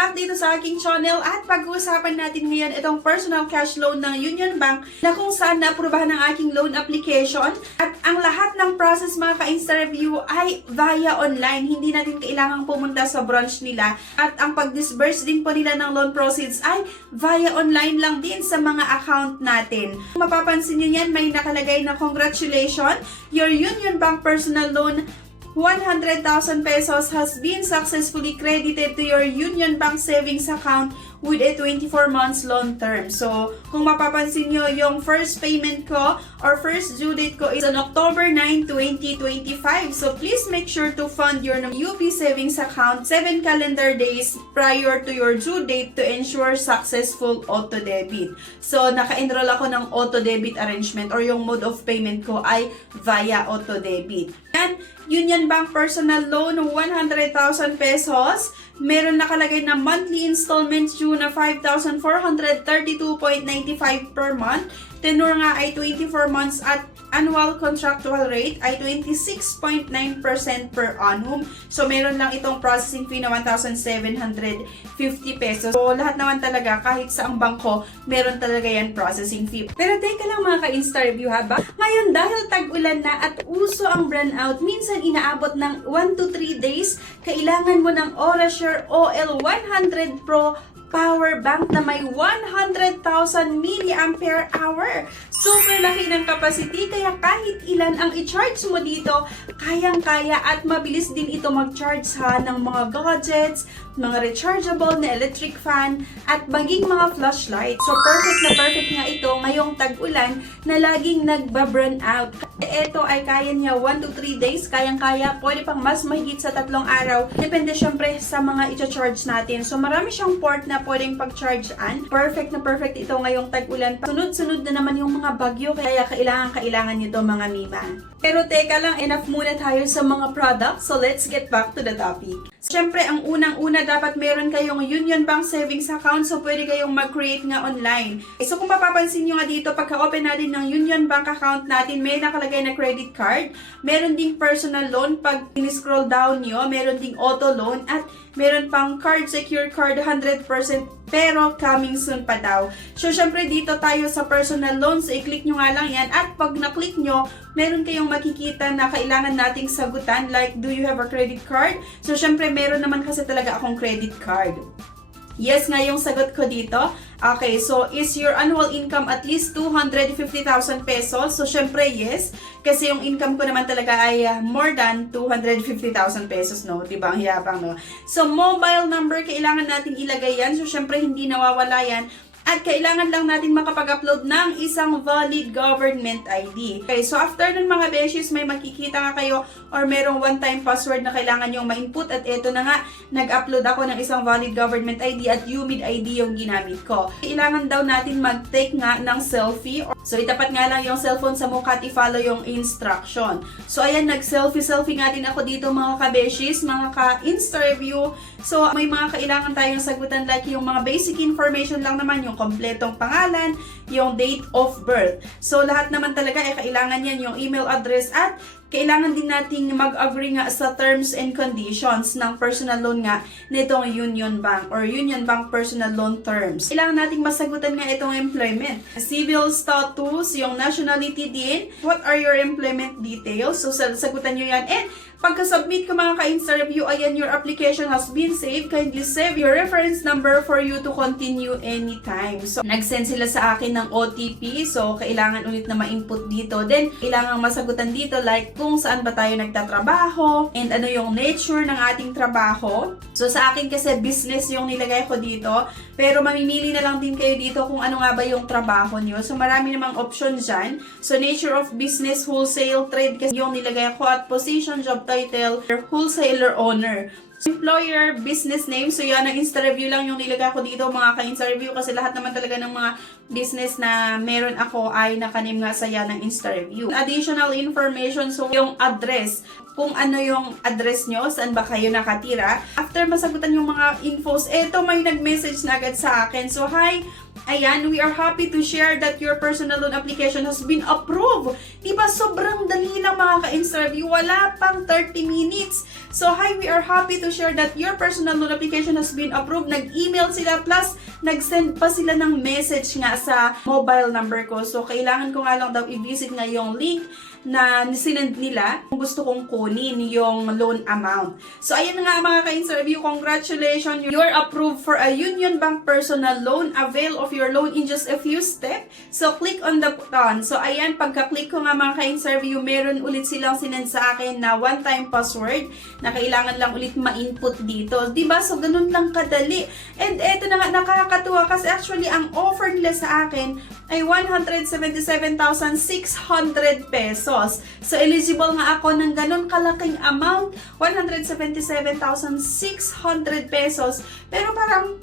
back dito sa aking channel at pag-uusapan natin ngayon itong personal cash loan ng Union Bank na kung saan naaprubahan ng aking loan application at ang lahat ng process mga ka-Insta-Review ay via online. Hindi natin kailangang pumunta sa branch nila at ang pag-disburse din po nila ng loan proceeds ay via online lang din sa mga account natin. Kung mapapansin nyo yan, may nakalagay na congratulations, your Union Bank personal loan 100,000 pesos has been successfully credited to your Union Bank savings account with a 24 months loan term. So, kung mapapansin nyo, yung first payment ko or first due date ko is on October 9, 2025. So, please make sure to fund your UP savings account 7 calendar days prior to your due date to ensure successful auto-debit. So, naka-enroll ako ng auto-debit arrangement or yung mode of payment ko ay via auto-debit. And Union Bank personal loan 100,000 pesos. Meron nakalagay na monthly installments due na 5,432.95 per month. Tenure nga ay 24 months at annual contractual rate ay 26.9% per annum. So, meron lang itong processing fee na 1,750 pesos. So, lahat naman talaga, kahit saang bangko, meron talaga yan processing fee. Pero teka lang mga ka-Insta-Review ha ba? Ngayon, dahil tag-ulan na at uso ang brownout, minsan inaabot ng 1 to 3 days, kailangan mo ng Orasure OL100 Pro power bank na may 100,000 mAh. Super laki ng capacity, kaya kahit ilan ang i-charge mo dito, kayang-kaya at mabilis din ito mag-charge ha ng mga gadgets, mga rechargeable na electric fan, at maging mga flashlight. So perfect na perfect nga ito ngayong tag-ulan na laging nagba-burn out. Ito ay kaya niya 1 to 3 days, kayang-kaya, pwede pang mas mahigit sa 3 araw. Depende syempre sa mga i-charge natin. So marami siyang port na pwedeng pag-charge-an. Perfect na perfect ito ngayong tag-ulan. Sunod-sunod na naman yung mga bagyo, kaya kailangan nyo to mga mima. Pero teka lang, enough muna tayo sa mga products. So let's get back to the topic. Siyempre, ang unang-una, dapat meron kayong Union Bank savings account, so pwede kayong mag-create nga online. So kung mapapansin nyo nga dito, pagka-open natin ng Union Bank account natin, may nakalagay na credit card, meron ding personal loan, pag in-scroll down nyo, meron ding auto loan, at meron pang card, secure card, 100% pero coming soon pa daw. So, syempre dito tayo sa personal loans, i-click nyo nga lang yan, at pag na-click nyo, meron kayong makikita na kailangan nating sagutan, like, do you have a credit card? So, syempre, meron naman kasi talaga akong credit card. Yes nga yung sagot ko dito. Okay, so is your annual income at least 250,000 pesos? So, syempre, yes. Kasi yung income ko naman talaga ay more than 250,000 pesos, no? Diba? Ang yabang, no? So, mobile number, kailangan natin ilagay yan. So, syempre, hindi nawawala yan. At kailangan lang natin makapag-upload ng isang valid government ID. Okay, so after nun mga beshies, may makikita nga kayo or merong one-time password na kailangan yung ma-input. At eto na nga, nag-upload ako ng isang valid government ID at UMID ID yung ginamit ko. Kailangan daw natin mag-take nga ng selfie. So itapat nga lang yung cellphone sa mukha at i-follow yung instruction. So ayan, nag-selfie nga din ako dito mga ka-beshies, mga ka-Insta-Review. So may mga kailangan tayong sagutan like yung mga basic information lang naman, yung kompletong pangalan, yung date of birth. So, lahat naman talaga kailangan yan, yung email address, at kailangan din nating mag-agree nga sa terms and conditions ng personal loan nga nitong Union Bank or Union Bank personal loan terms. Kailangan nating masagutan nga itong employment, civil status, yung nationality din, what are your employment details. So, sagutan nyo yan. And pagka-submit ko mga ka-Insta-Review, ayan, your application has been saved. Kindly save your reference number for you to continue anytime. So, nag-send sila sa akin ng OTP. So, kailangan ulit na ma-input dito. Then, kailangan masagutan dito like kung saan ba tayo nagtatrabaho and ano yung nature ng ating trabaho. So, sa akin kasi business yung nilagay ko dito. Pero, mamimili na lang din kayo dito kung ano nga ba yung trabaho nyo. So, marami namang options dyan. So, nature of business, wholesale, trade kasi yung nilagay ko, at position, job title, wholesaler owner. Employer, business name. So, yan, ang Insta-Review lang yung nilagay ko dito, mga ka-Insta-Review, kasi lahat naman talaga ng mga business na meron ako ay nakanim nga sa yan ng Insta-Review. Additional information, so yung address, kung ano yung address nyo, saan ba kayo nakatira. After masagutan yung mga infos, eto may nag-message na agad sa akin. So, hi, Ayan, we are happy to share that your personal loan application has been approved. Diba, sobrang dali lang mga ka-interview, wala pang 30 minutes. So, hi, we are happy to share that your personal loan application has been approved. Nag-email sila, plus nag-send pa sila ng message nga sa mobile number ko. So, kailangan ko nga lang daw i-visit nga yung link na sinend nila kung gusto kong kunin yung loan amount. So, ayan nga mga ka-interview, congratulations! You are approved for a Union Bank personal loan. Avail of your loan in just a few steps. So, click on the button. So, ayan, pagka-click ko nga mga ka-interview, meron ulit silang sinend sa akin na one-time password na kailangan lang ulit ma-input dito. Diba? So, ganun lang kadali. And eto na nga, nakakatuwa kasi actually, ang offer nila sa akin ay 177,600 pesos. So, eligible nga ako ng ganun kalaking amount, 177,600 pesos. Pero parang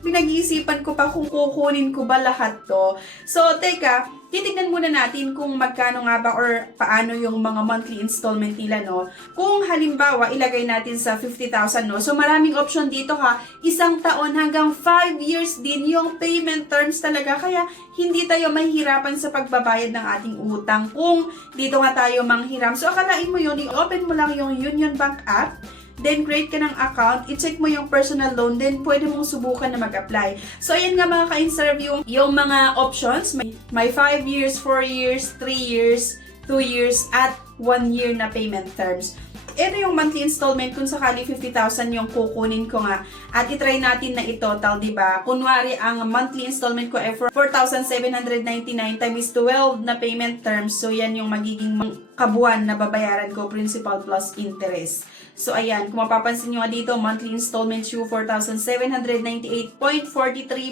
pinag-iisipan ko pa kung kukunin ko ba lahat to. So, teka, titignan muna natin kung magkano nga ba or paano yung mga monthly installment nila, no? Kung halimbawa, ilagay natin sa 50,000, no? So, maraming option dito, ha? 1 taon hanggang 5 years din yung payment terms talaga. Kaya, hindi tayo mahihirapan sa pagbabayad ng ating utang kung dito nga tayo manghiram. So, akalain mo yun, i-open mo lang yung Union Bank app, then create ka ng account, i-check mo yung personal loan, then pwede mong subukan na mag-apply. So, ayan nga mga ka-interview, yung mga options, may 5 years, 4 years, 3 years, 2 years, at 1 year na payment terms. Ito yung monthly installment kung sakali 50,000 yung kukunin ko nga at itry natin na i-total, diba? Kunwari, ang monthly installment ko ay 4,799 times 12 na payment terms. So, yan yung magiging kabuuan na babayaran ko, principal plus interest. So, ayan, kung mapapansin nyo nga dito, monthly installment due 4,798.43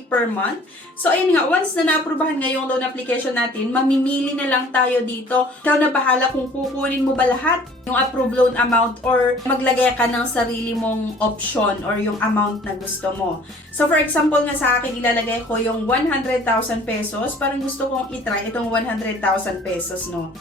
per month. So, ayan nga, once na naaprubahan nga yung loan application natin, mamimili na lang tayo dito. Ikaw na bahala kung kukunin mo ba lahat yung approved loan amount or maglagay ka ng sarili mong option or yung amount na gusto mo. So, for example nga sa akin, ilalagay ko yung 100,000 pesos. Parang gusto kong itry itong 100,000 pesos, no?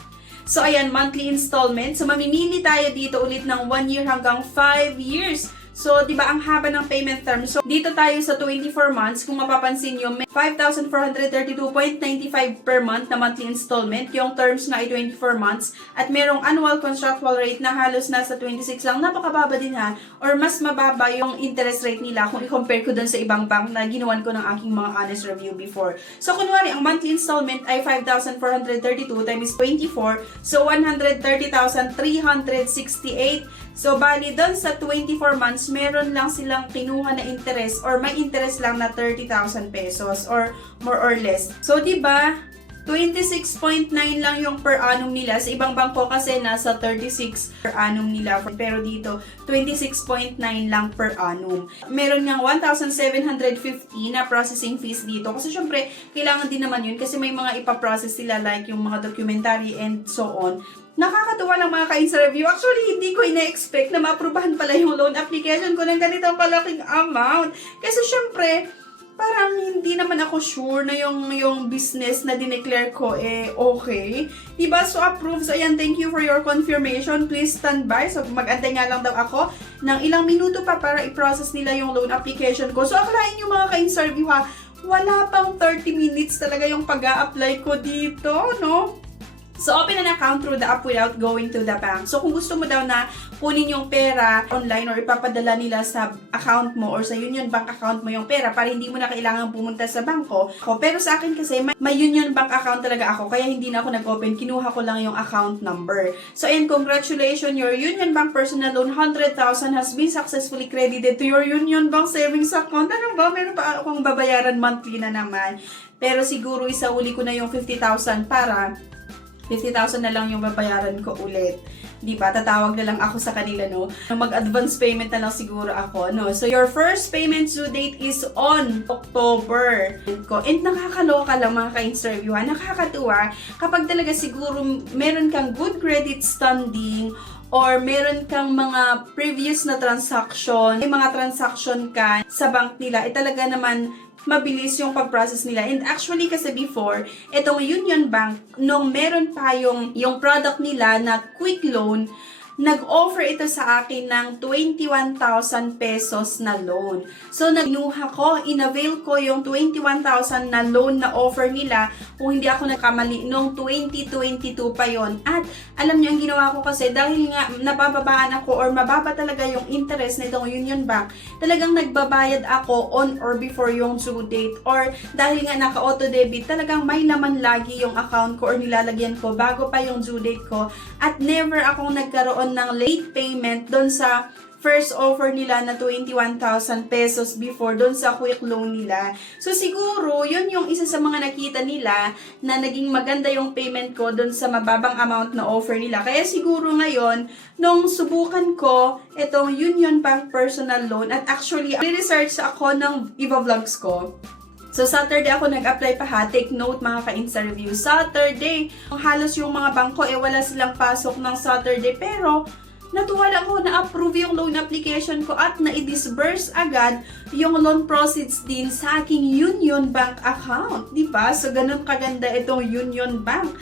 So, ayan, monthly installment. So, mamimili tayo dito ulit ng 1 year hanggang 5 years. So, di ba ang haba ng payment term? So, dito tayo sa 24 months. Kung mapapansin nyo, may 5,432.95 per month na monthly installment. Yung terms na ay 24 months. At merong annual contractual rate na halos nasa 26 lang. Napakababa din ha. Or mas mababa yung interest rate nila kung i-compare ko dun sa ibang bank na ginawan ko ng aking mga honest review before. So, kunwari, ang monthly installment ay 5,432 times 24. So, 130,368. So, bali, doon sa 24 months, meron lang silang kinuha na interest or may interest lang na 30,000 pesos or more or less. So, di ba 26.9 lang yung per annum nila. Sa ibang bangko kasi nasa 36 per annum nila. Pero dito, 26.9 lang per annum. Meron nga 1,750 na processing fees dito. Kasi syempre, kailangan din naman yun kasi may mga ipaprocess sila like yung mga documentary and so on. Nakakatuwa lang mga ka-interview. Actually, hindi ko ina-expect na maaprubahan pala yung loan application ko ng ganitong kalaking amount. Kasi syempre, parang hindi naman ako sure na yung business na dineclare ko okay. Diba? So, approve. So, ayan, thank you for your confirmation. Please stand by. So, mag-antay nga lang daw ako ng ilang minuto pa para i-process nila yung loan application ko. So, akalain nyo mga ka-interview ha, wala pang 30 minutes talaga yung pag-a-apply ko dito, no? So, open an account through the app without going to the bank. So, kung gusto mo daw na kunin yung pera online or ipapadala nila sa account mo or sa Union Bank account mo yung pera para hindi mo na kailangan pumunta sa bangko. Pero sa akin kasi, may Union Bank account talaga ako kaya hindi na ako nag-open. Kinuha ko lang yung account number. So, and congratulations, your Union Bank personal loan 100,000 has been successfully credited to your Union Bank savings account. Ano ba? Meron pa akong babayaran monthly na naman. Pero siguro isauli ko na yung 50,000 para 50,000 na lang yung babayaran ko ulit. Di ba? Tatawag na lang ako sa kanila, no? Mag-advance payment na lang siguro ako, no? So, your first payment due date is on October. And nakakaloka lang mga ka-interview, ha? Nakakatuwa kapag talaga siguro meron kang good credit standing or meron kang mga previous na transaction, may mga transaction ka sa bank nila, talaga naman mabilis yung pag-process nila. And actually kasi before, itong Union Bank, nung meron pa yung product nila na quick loan, nag-offer ito sa akin ng 21,000 pesos na loan. So, nagnuha ko, inavail ko yung 21,000 na loan na offer nila kung hindi ako nagkamali noong 2022 pa yon. At alam niyo, ang ginawa ko kasi dahil nga nabababaan ako or mababa talaga yung interest nitong Union Bank, talagang nagbabayad ako on or before yung due date, or dahil nga naka-auto debit, talagang may laman lagi yung account ko or nilalagyan ko bago pa yung due date ko, at never akong nagkaroon ng late payment doon sa first offer nila na 21,000 pesos before doon sa quick loan nila. So siguro, yun yung isa sa mga nakita nila na naging maganda yung payment ko doon sa mababang amount na offer nila. Kaya siguro ngayon, nung subukan ko itong Union Bank personal loan, at actually, research ako ng Iba Vlogs ko. So, Saturday ako nag-apply pa ha. Take note mga ka-interview. Saturday, halos yung mga bangko, wala silang pasok ng Saturday. Pero, natuwa lang ako na-approve yung loan application ko at na-disburse agad yung loan proceeds din sa aking Union Bank account. Diba? So, ganun kaganda itong Union Bank.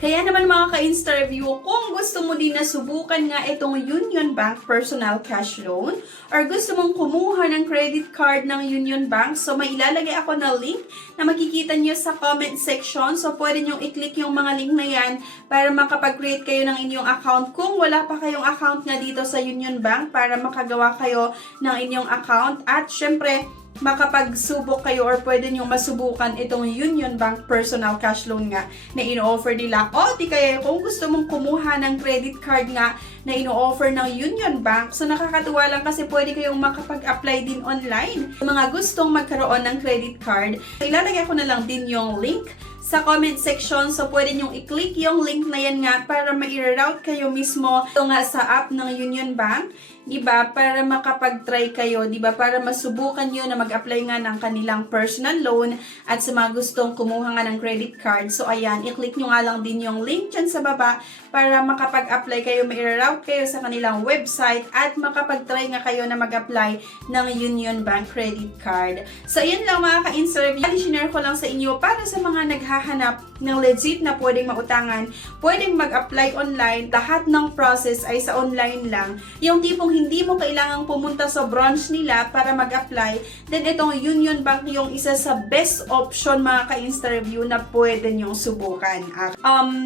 Kaya naman mga ka-interview, kung gusto mo din na subukan nga itong Union Bank Personal Cash Loan, or gusto mong kumuha ng credit card ng Union Bank, so may ilalagay ako na link na makikita nyo sa comment section. So pwede nyo i-click yung mga link na yan para makapag-create kayo ng inyong account. Kung wala pa kayong account nga dito sa Union Bank, para makagawa kayo ng inyong account. At syempre, makapagsubok kayo or pwede nyo masubukan itong Union Bank Personal Cash Loan nga na ino-offer nila. O di kaya kung gusto mong kumuha ng credit card nga na ino-offer ng Union Bank, so nakakatuwa lang kasi pwede kayong makapag-apply din online. Mga gustong magkaroon ng credit card, ilalagay ko na lang din yung link sa comment section. So, pwede nyong i-click yung link na yan nga para ma-route kayo mismo ito nga sa app ng Union Bank. Diba? Para makapag-try kayo, diba? Para masubukan nyo na mag-apply nga ng kanilang personal loan at sa mga gustong kumuha nga ng credit card. So, ayan, i-click nyo nga lang din yung link dyan sa baba para makapag-apply kayo, ma-route kayo sa kanilang website at makapag-try nga kayo na mag-apply ng Union Bank credit card. So, ayan lang mga ka-interview. I-share ko lang sa inyo para sa mga naghahanap ng legit na pwedeng mautangan, pwedeng mag-apply online. Lahat ng process ay sa online lang. Yung tipong hindi mo kailangang pumunta sa branch nila para mag-apply, then itong Union Bank yung isa sa best option mga ka-interview na pwede nyong subukan.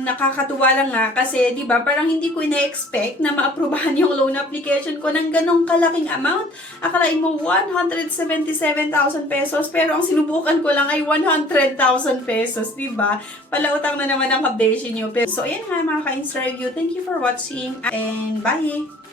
Nakakatuwa lang nga kasi, di ba, parang hindi ko ina-expect na maaprubahan yung loan application ko ng ganong kalaking amount. Akalain mo 177,000 pesos, pero ang sinubukan ko lang ay 100,000 pesos, di ba? Palautang na naman ang kabeshi nyo. So, ayan nga mga ka-interview. Thank you for watching and bye!